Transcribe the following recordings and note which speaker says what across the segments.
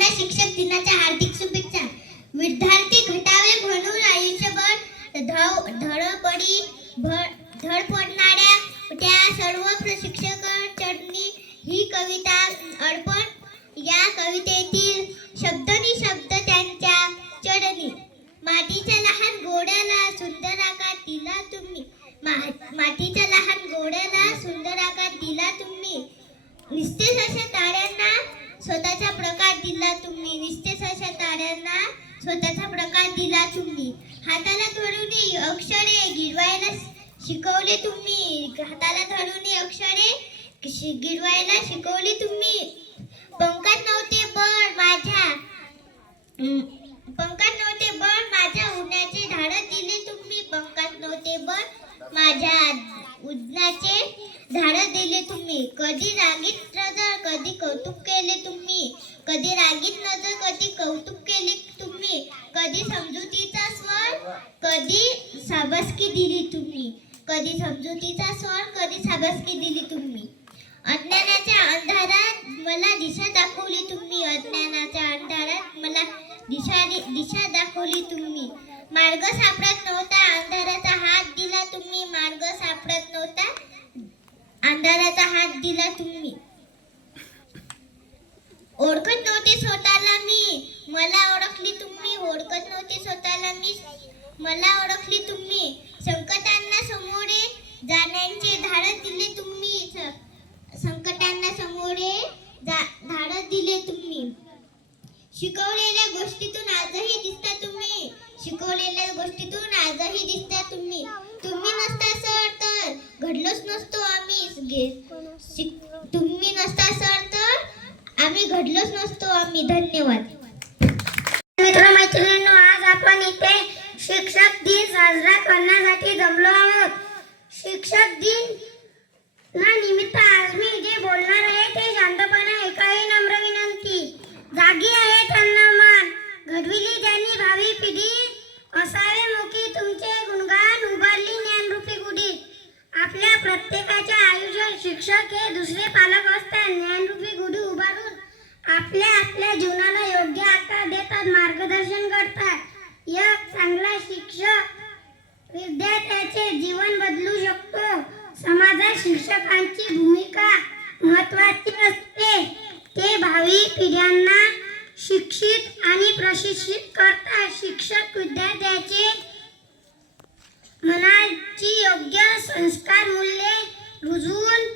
Speaker 1: सर्वांना शिक्षक दिनाच्या हार्दिक शुभेच्छा. विद्यार्थी घटावे म्हणून आयुष्यभर धाव धडपडी धड पडणाऱ्या त्या सर्व प्रशिक्षक चरणी ही कविता अर्पण. या कवितेतील शब्द शब्द त्यांच्या चरणी. मातीच्या लहान गोड्याला सुंदर आकार दिला तुम्ही. मा- मातीच्या लहान गोड्याला सुंदर आकार दिला तुम्ही. निस्तेज अशा ताऱ्यांना स्वतःचा प्रकार दिला तुम्ही. निस्तेज अशा ताऱ्यांना स्वतःचा प्रकाश दिला तुम्ही. हाताला धरून अक्षरे गिरवायला शिकवले तुम्ही. हाताला धरून अक्षरे गिरवायला शिकवले तुम्ही. पंखात नव्हते बळ माझ्या हम्म, पंखात नव्हते बळ माझ्या उन्हाचे धाडस दिले तुम्ही. पंखात नव्हते बळ माझ्या उडण्याचे धाडस दिले तुम्ही. कधी रागीत नजर कधी कौतुक केले तुम्ही कधी रागीत नजर कधी कौतुक केले तुम्ही कधी समजुतीचा स्वर कधी शाबासकी दिली तुम्ही कधी समजुतीचा स्वर कधी शाबासकी दिली तुम्ही अज्ञानाच्या अंधारात मला दिशा दाखवली तुम्ही अज्ञानाच्या अंधारात मला दिशा दिशा दाखवली तुम्ही मार्ग सापडत नव्हता अंधाराचा हात दिला तुम्ही मार्ग सापडत नव्हता अंधाराचा हात दिला तुम्ही ओळखत नव्हते स्वतःला मी. मला ओळखली तुम्ही ओळखत नव्हते स्वतःला मी. मला ओळखली तुम्ही. संकटांना समोरे जाण्याचे धाडस दिले तुम्ही. संकटांना समोरे धाडस दिले तुम्ही. शिकवलेल्या गोष्टीतून आजही दिसता तुम्ही. शिकवलेल्या गोष्टीतून आजही दिसता तुम्ही. तुम्ही नसता सर तर. घडलोच नसतो आम्ही. गे- शिक- तुम्ही नसता सर आम्ही घडलोच नसतो आम्ही धन्यवाद.
Speaker 2: मित्र मैत्रिणींनो आज आपण इथे शिक्षक दिन साजरा करण्यासाठी जमलो आहोत. शिक्षक दिन ना निमित्त आज मी जे बोलणार आहे ते शांतपणे ऐकावे नम्र विनंती. जागी आहे त्यांना मान. घडविली ज्यांनी भावी पिढी असावे मुखी तुमचे गुणगान उभारली ज्ञानरूपी गुढी. आपल्या प्रत्येकाच्या आयुष्यात शिक्षक हे दुसरे पालक असतात ज्ञानरूपी गुढी आपल्या आपल्या जीवनाला योग्य आकार देतात मार्गदर्शन करतात. एक चांगला शिक्षक विद्यार्थ्याचे जीवन बदलू शकतो. समाजात शिक्षकांची भूमिका महत्वाची असते. ते भावी पिढ्यांना शिक्षित आणि प्रशिक्षित करतात. शिक्षक विद्यार्थ्याचे मनाची योग्य संस्कार मूल्ये रुजवून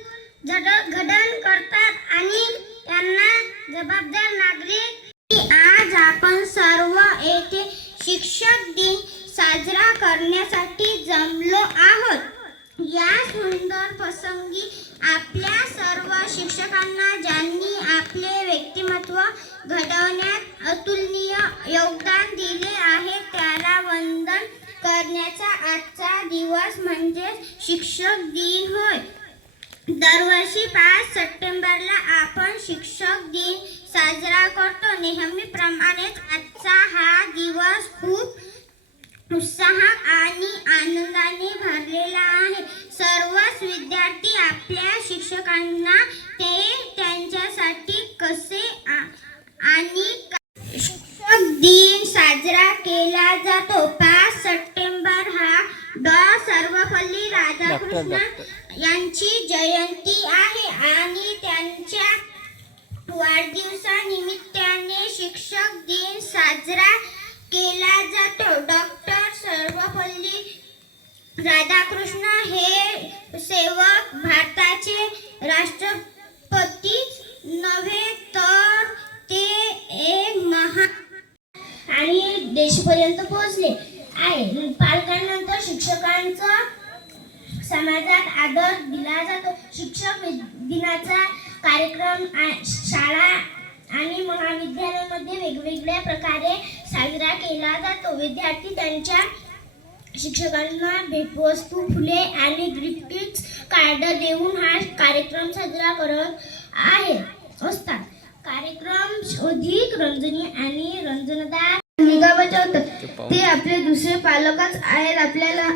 Speaker 2: जडणघडण करतात आणि त्यांना जबाबदार नागरिक आज आपण सर्व येथे शिक्षक दिन साजरा करण्यासाठी जमलो आहोत या सुंदर प्रसंगी आपल्या सर्व शिक्षकांना ज्यांनी आपले व्यक्तिमत्व घडवण्यात अतुलनीय योगदान दिले आहे त्याला वंदन करण्याचा आजचा दिवस म्हणजे शिक्षक दिन होय दरवर्षी पाच सप्टेंबरला आपण शिक्षक दिन साजरा करतो. नेहमीप्रमाणेच आजचा हा दिवस खूप उत्साह आणि आनंदाने भरलेला आहे. सर्वच विद्यार्थी आपल्या शिक्षकांना ते त्यांच्यासाठी कसे आणि शिक्षक दिन साजरा केला जातो. पाच सप्टेंबर हा डॉ सर्वपल्ली राधाकृष्ण यांची जयंती आहे आणि त्यांच्या वाढदिवसानिमित्ताने शिक्षक दिन साजरा केला जातो. डॉक्टर सर्वपल्ली राधाकृष्ण हे सेवक भारताचे राष्ट्रपती नव्हे तर ते एक महान आणि देशपर्यंत पोहोचले. आहे. पालकांनंतर शिक्षकांचा समाजात आदर दिला जातो. शिक्षक वि- दिनाचा कार्यक्रम शाळा आणि महाविद्यालयामध्ये वेगवेगळ्या प्रकारे साजरा केला जातो. विद्यार्थी त्यांच्या शिक्षकांना भेटवस्तू फुले आणि ग्रीटिंग्स कार्ड देऊन हा कार्यक्रम साजरा करत आहे. असतात. कार्यक्रम अधिक रंजनी आणि रंजनदार
Speaker 3: भूमिका बजावतात ते आपले दुसरे पालकच आहेत. आपल्याला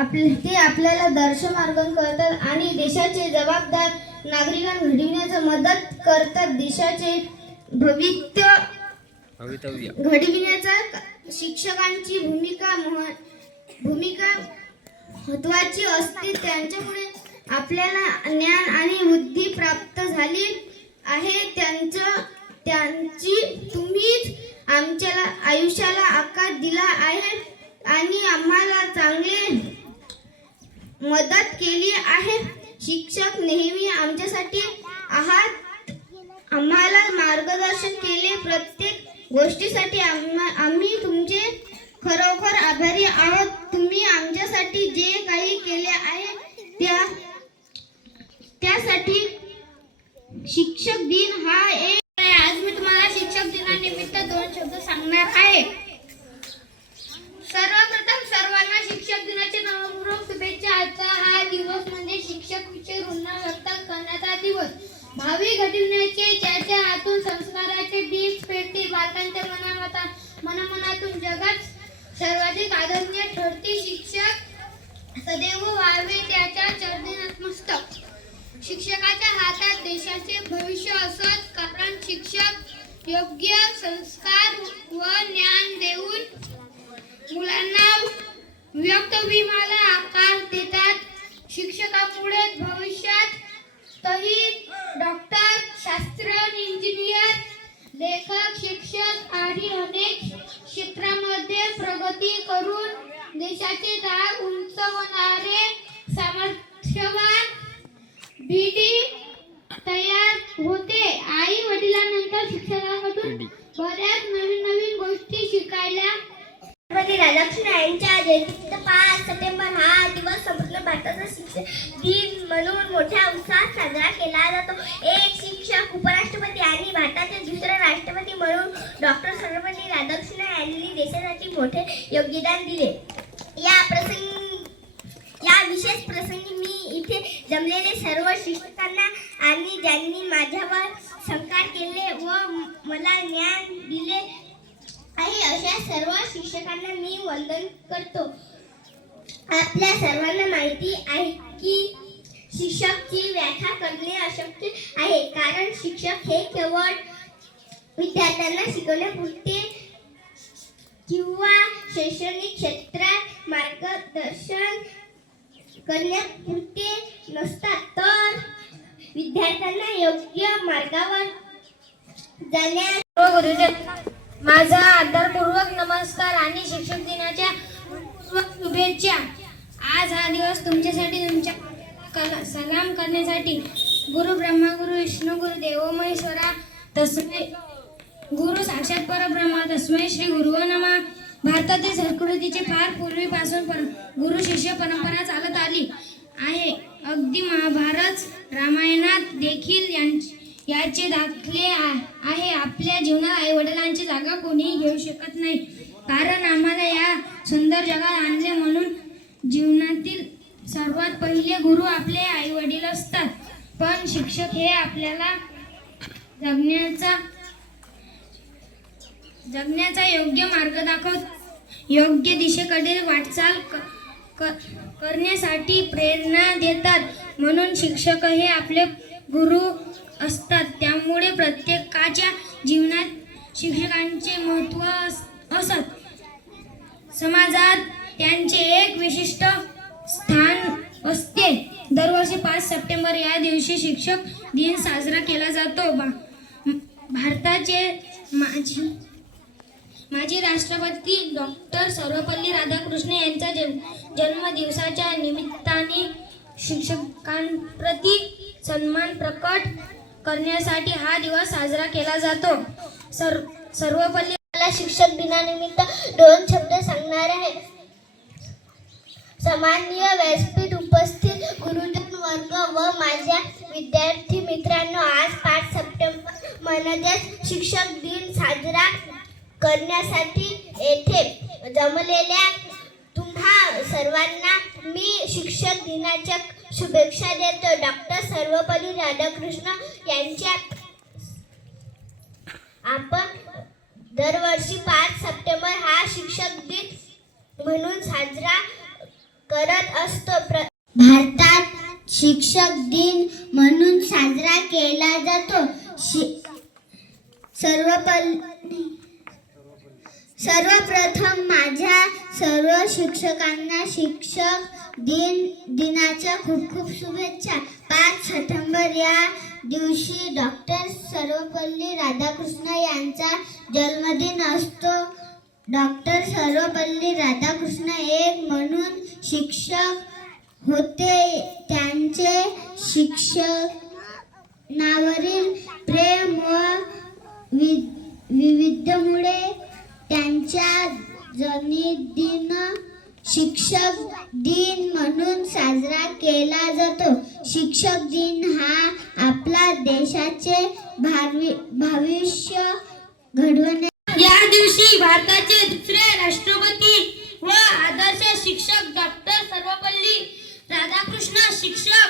Speaker 3: आपले ते आपल्याला दर्शमार्गन करतात आणि देशाचे जबाबदार नागरिकांना घडविण्याचा मदत करतात. देशाचे
Speaker 4: भवितव्य.
Speaker 5: घडविण्याचा शिक्षकांची भूमिका मह भूमिका महत्वाची असते. त्यांच्यामुळे आपल्याला ज्ञान आणि बुद्धी प्राप्त झाली आहे. त्यांचं त्यांची तुम्हीच आमच्याला आयुष्याला आकार दिला आहे आणि आम्हाला चांगले मदत केली आहे. शिक्षक नेहमी आमच्यासाठी आहात. आम्हाला मार्गदर्शन केले. प्रत्येक गोष्टीसाठी आम्हा- आम्ही तुमचे खरोखर आभारी आहोत. तुम्ही आमच्यासाठी जे काही केले आहे त्या त्यासाठी शिक्षक दिन हा एक आहे. आज मी तुम्हाला शिक्षक दिनानिमित्त दोन शब्द सांगणार आहे. सर्वप्रथम सर्वांना शिक्षक दिनाच्या नवपूर्वक शुभेच्छा. आजचा हा दिवस म्हणजे शिक्षक विषय ऋण व्यक्त करण्याचा दिवस. भावी घडविण्याचे ज्याच्या हातून संस्काराचे बीज पेटते बालकांच्या मनामता मनमनातून जगात सर्वाधिक आदरणीय ठरते शिक्षक. सदैव व्हावे त्याच्या चरणी नतमस्तक शिक्षकाच्या हातात देशाचे भविष्य असं योग्य संस्कार
Speaker 2: छत्रपती राधाकृष्ण यांच्या जयंतीचा पाच सप्टेंबर हा दिवस संपूर्ण भारताचा शिक्षक दिन म्हणून मोठ्या उत्साहात साजरा केला जातो. एक शिक्षक उपराष्ट्रपती आणि भारताचे दुसरे राष्ट्रपती म्हणून डॉक्टर सर्वपल्ली राधाकृष्ण यांनी देशासाठी मोठे योगदान दिले. या प्रसंगी या विशेष प्रसंगी मी इथे जमलेले सर्व शिक्षकांना आणि ज्यांनी माझ्यावर संस्कार केले व मला ज्ञान दिले सर्व शिक्षकांना मी वंदन करतो. आपल्या सर्वांना माहिती आहे की शिक्षकची व्याख्या करणे अशक्य आहे कारण शिक्षक हे केवळ विद्यार्थ्यांना शिकवण्यापुरते किंवा शैक्षणिक क्षेत्रात मार्गदर्शन करण्यापुरते नसतात तर विद्यार्थ्यांना योग्य मार्गावर जाण्यास
Speaker 5: माझा आदरपूर्वक नमस्कार आणि शिक्षक दिनाच्या शुभेच्छा. आज हा दिवस तुमच्यासाठी तुमच्या कला सलाम करण्यासाठी गुरु ब्रह्मा गुरु विष्णू गुरु देवो महेश्वरा तस्मै गुरु साक्षात परब्रह्मा तस्मै श्री गुरुव नमा. भारतातील संस्कृतीचे फार पूर्वीपासून पर गुरु शिष्य परंपरा चालत आली आहे. अगदी महाभारत रामायणात देखील यांची याचे दाखले आ- आहे. आपल्या जीवनात आई वडिलांची जागा कोणीही घेऊ शकत नाही. कारण आम्हाला या सुंदर जगात आणले म्हणून जीवनातील सर्वात पहिले गुरु आपले आई वडील असतात. पण शिक्षक हे आपल्याला जगण्याचा जगण्याचा योग्य मार्ग दाखवत योग्य दिशेकडे वाटचाल करण्यासाठी प्रेरणा देतात. म्हणून शिक्षक हे आपले गुरु असतात. त्यामुळे प्रत्येक महत्त्व महत्त्व असत. समाजात त्यांचे एक विशिष्ट स्थान असते. दरवर्षी पाच सप्टेंबर या दिवशी शिक्षक दिन साजरा केला जातो. बा भारताचे माजी माजी राष्ट्रपती डॉक्टर सर्वपल्ली राधाकृष्ण यांच्या जन्म जन्मदिवसाच्या निमित्ताने शिक्षकांप्रती सन्मान प्रकट करण्यासाठी हा दिवस साजरा केला जातो. सर सर्वपल्ली
Speaker 2: मला शिक्षक दिनानिमित्त दोन शब्द सांगणार आहे. सामान्य व्यासपीठ उपस्थित गुरुजन वर्ग व माझ्या विद्यार्थी मित्रांनो आज पाच सप्टेंबर मनदेश शिक्षक दिन साजरा करण्यासाठी येथे जमलेल्या तुम्हा सर्वांना मी शिक्षक दिनाच्या शुभेच्छा देतो. डॉक्टर सर्वपल्ली राधाकृष्ण यांच्या आपण दरवर्षी पाच सप्टेंबर हा शिक्षक दिन म्हणून साजरा करत असतो. प्र
Speaker 6: भारतात शिक्षक दिन म्हणून साजरा केला जातो. शि सर्वपल्ली
Speaker 2: सर्वप्रथम माझ्या सर्व शिक्षकांना शिक्षक दिन दिनाच्या खूप खूप शुभेच्छा. पाच सप्टेंबर या दिवशी डॉक्टर सर्वपल्ली राधाकृष्ण यांचा जन्मदिन असतो. डॉक्टर सर्वपल्ली राधाकृष्ण एक म्हणून शिक्षक होते. त्यांचे शिक्षक नावरील प्रेम व वि- विविधमुळे त्यांच्या जन्मदिन शिक्षक दिन म्हणून साजरा केला जातो. शिक्षक दिन हा आपल्या देशाचे भविष्य घडवणे.
Speaker 5: या दिवशी भारताचे दुसरे राष्ट्रपती व आदर्श शिक्षक डॉक्टर सर्वपल्ली राधाकृष्ण शिक्षक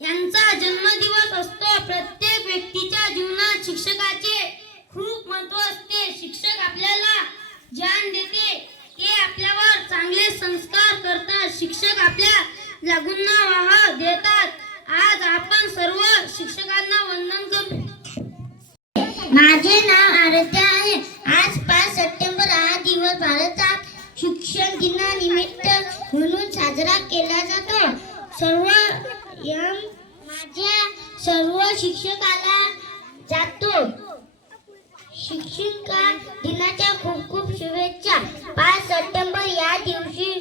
Speaker 5: यांचा जन्मदिवस असतो. प्रत्येक व्यक्तीच्या जीवनात शिक्षकाचे खूप महत्त्व असते. शिक्षक आपल्याला ज्ञान देते. ते आपल्यावर चांगले संस्कार करतात. शिक्षक आपल्या लागूंना वाह देतात. आपण सर्व शिक्षकांना वंदन करू.
Speaker 2: माझे नाव आरत्या आहे. आज पाच सप्टेंबर हा दिवस भारतात शिक्षण दिनानिमित्त म्हणून साजरा केला जातो. सर्व यम माझ्या सर्व शिक्षकाला जातो. शिक्षिका दिनाच्या खूप खूप शुभेच्छा. पाच सप्टेंबर या दिवशी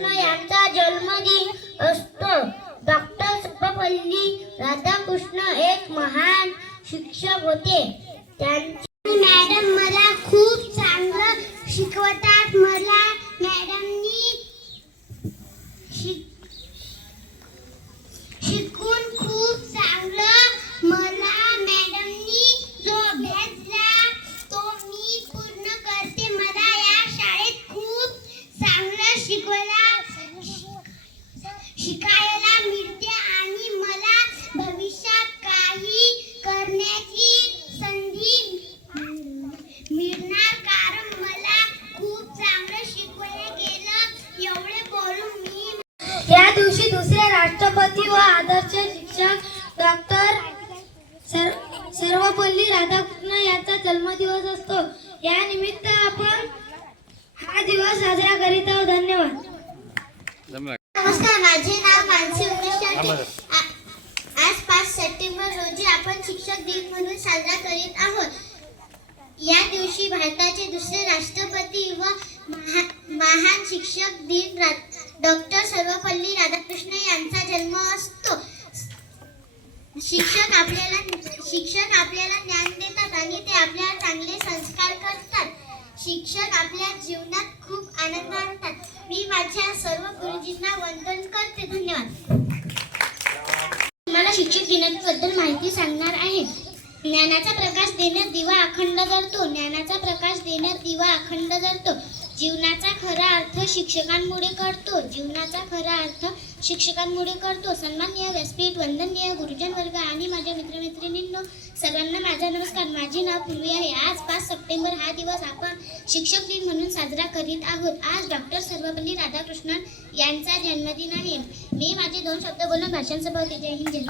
Speaker 2: कृष्ण यांचा जन्मदिन असतो. डॉक्टर सर्वपल्ली राधाकृष्ण एक महान शिक्षक होते. त्यांना मॅडम मला खूप चांगलं शिकवतात मला मॅडमनी शिक शिकून खूप चांगलं मला मॅडमनी जो अभ्यास दिला तो मी पूर्ण करते मला या शाळेत खूप चांगलं शिकवायला शिकायला मिळते आणि मला भविष्यात काही करण्याची संधी मिळणार कारण मला खूप चांगलं शिकवलं गेलं एवढे बोलून मी
Speaker 5: या दिवशी दुसरे राष्ट्रपती व आदर्श शिक्षक डॉक्टर सर सर्वपल्ली राधाकृष्ण यांचा जन्मदिवस असतो या निमित्त आपण हा दिवस साजरा करीत आहोत. धन्यवाद.
Speaker 2: नमस्कार माझे नाव मानसी उमेश टाटे. आ- आज पाच सप्टेंबर रोजी आपण शिक्षक दिन म्हणून साजरा करीत आहोत. या दिवशी भारताचे दुसरे राष्ट्रपती व महा- महान शिक्षक दिन डॉक्टर सर्वपल्ली राधाकृष्ण यांचा जन्म असतो. शिक्षक आपल्याला शिक्षक आपल्याला ज्ञान देतात आणि ते आपल्याला चांगले शिक्षक आपल्या जीवनात खूप आनंद आणतात. मी माझ्या सर्व गुरुजींना वंदन करते. धन्यवाद. मला शिक्षक दिनाबद्दल माहिती सांगणार आहे. ज्ञानाचा प्रकाश देण्यात दिवा अखंड जळतो ज्ञानाचा प्रकाश देण्यात दिवा अखंड जळतो जीवनाचा खरा अर्थ शिक्षकांमुळे कळतो जीवनाचा खरा अर्थ शिक्षकांमुळे करतो. सन्माननीय व्यासपीठ वंदनीय गुरुजन वर्ग आणि माझ्या मित्रमैत्रिणींनो सर्वांना माझा नमस्कार. माझे नाव पूर्वी आहे. आज पाच सप्टेंबर हा दिवस आपण शिक्षक दिन म्हणून साजरा करीत आहोत. आज डॉक्टर सर्वपल्ली राधाकृष्णन यांचा जन्मदिन आहे. मी माझे दोन शब्द बोलून भाषण संपवते जय हिंद जय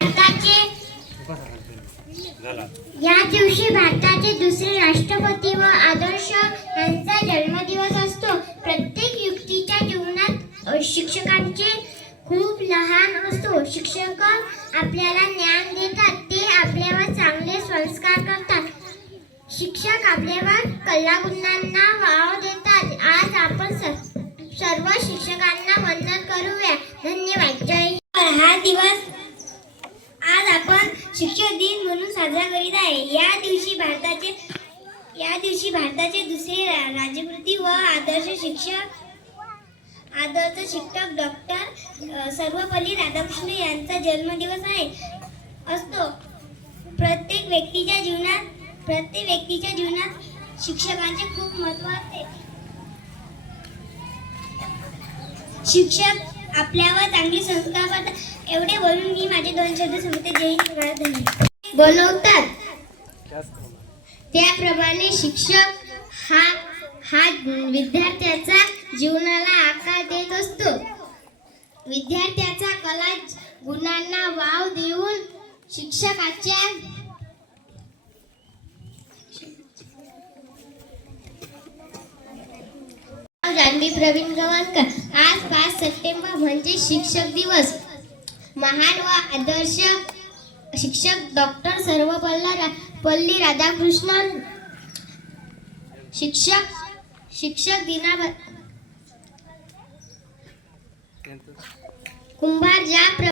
Speaker 2: भारताचे या दिवशी भारताचे दुसरे राष्ट्रपती व आदर्श यांचा जन्मदिवस असतो प्रत्येक व्यक्तीच्या जीवनात अ, शिक्षकांचे खूप लहान असतो. शिक्षक आपल्याला ज्ञान देतात. ते आपल्यावर चांगले संस्कार करतात. शिक्षक आपल्यावर कलागुणांना वाव देतात. आज आपण स- सर्व शिक्षकांना वंदन करूया. धन्यवाद. जय हा दिवस आज आपण शिक्षक दिन म्हणून साजरा करीत आहे. या दिवशी भारताचे या दिवशी भारताचे दुसरे राजकृती व आदर्श शिक्षक आदर्श शिक्षक डॉक्टर सर्वपल्ली राधाकृष्ण यांचा जन्मदिवस आहे. असतो. प्रत्येक व्यक्तीच्या जीवनात प्रत्येक व्यक्तीच्या जीवनात शिक्षकांचे खूप महत्त्व असते. शिक्षक आपल्यावर चांगले संस्कार करतात. एवढे बोलून मी माझे दोन शब्द सांगते. जय धन्यवाद बनवतात त्याप्रमाणे शिक्षक हा हा विद्यार्थ्याचा जीवनाला आकार देत असतो. विद्यार्थ्याचा कला गुणांना वाव देऊन
Speaker 5: शिक्षकाच्या
Speaker 2: जानवी प्रवीण गवाणकर आज पाच सप्टेंबर म्हणजे शिक्षक दिवस. महान व आदर्श शिक्षक डॉक्टर सर्वपल्ला रा पल्ली राधाकृष्णन. शिक्षक शिक्षक दिना कुंभार ज्या प्र